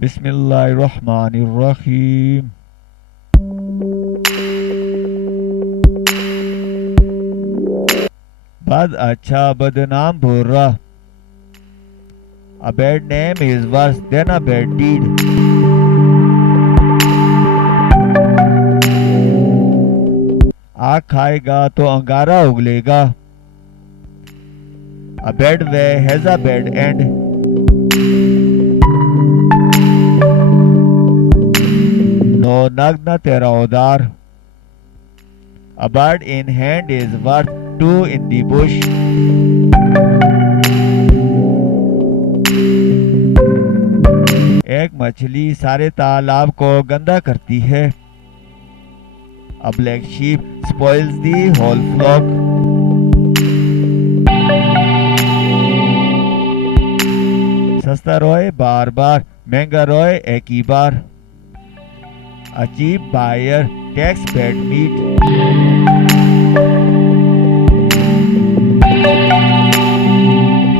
बिस्मिल्लाहिर्रहमानिर्रहीम। बद अच्छा बदनाम बुरा। A bad name is worse than a bad deed. आग खाएगा तो अंगारा उगलेगा। A bad way has a bad end. नो नग न तेरा उदार। A bird in hand is worth two in the bush. एक मछली सारे तालाब को गंदा करती है। A black sheep spoils the whole flock. सस्ता रोए बार बार, महंगा रोए एक ही बार। A cheap buyer takes bad meat.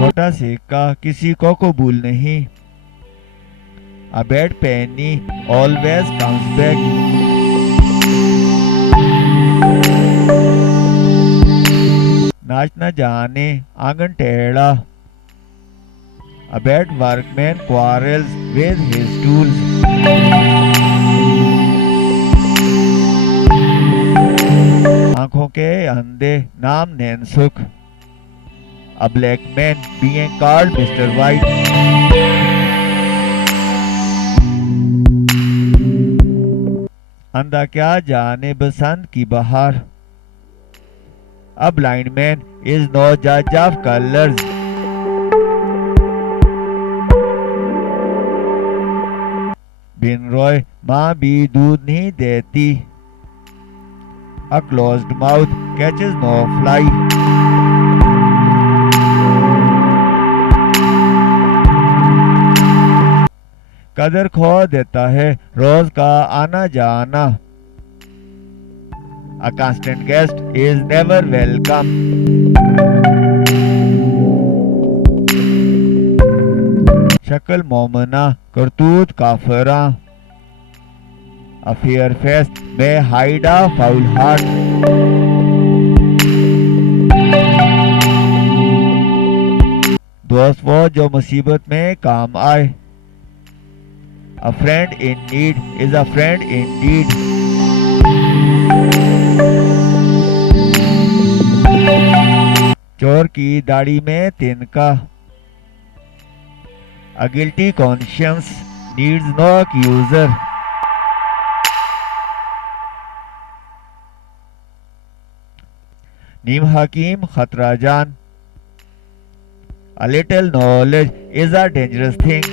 खोटा सिक्का किसी को कबूल नहीं। A bad penny always comes back. नाच न जाने आंगन टेढ़ा। A bad workman quarrels with his tools. आंखों के अंधे नाम Nainsukh. A black man being called Mr. White. अंधा क्या जाने बसंत की बहार। A blind man is no judge of colors. बिन रोए माँ भी दूध नहीं देती। A closed mouth catches no fly. कदर खो देता है रोज का आना जाना। A constant guest is never welcome. शक्ल मोमना करतूत काफरा। A fair face may hide a foul heart. दोस्त वो जो मुसीबत में काम आए। A friend in need is a friend indeed. चोर की दाढ़ी में तिनका। A guilty conscience needs no accuser. नीम हकीम खतरा जान। A little knowledge is a dangerous thing.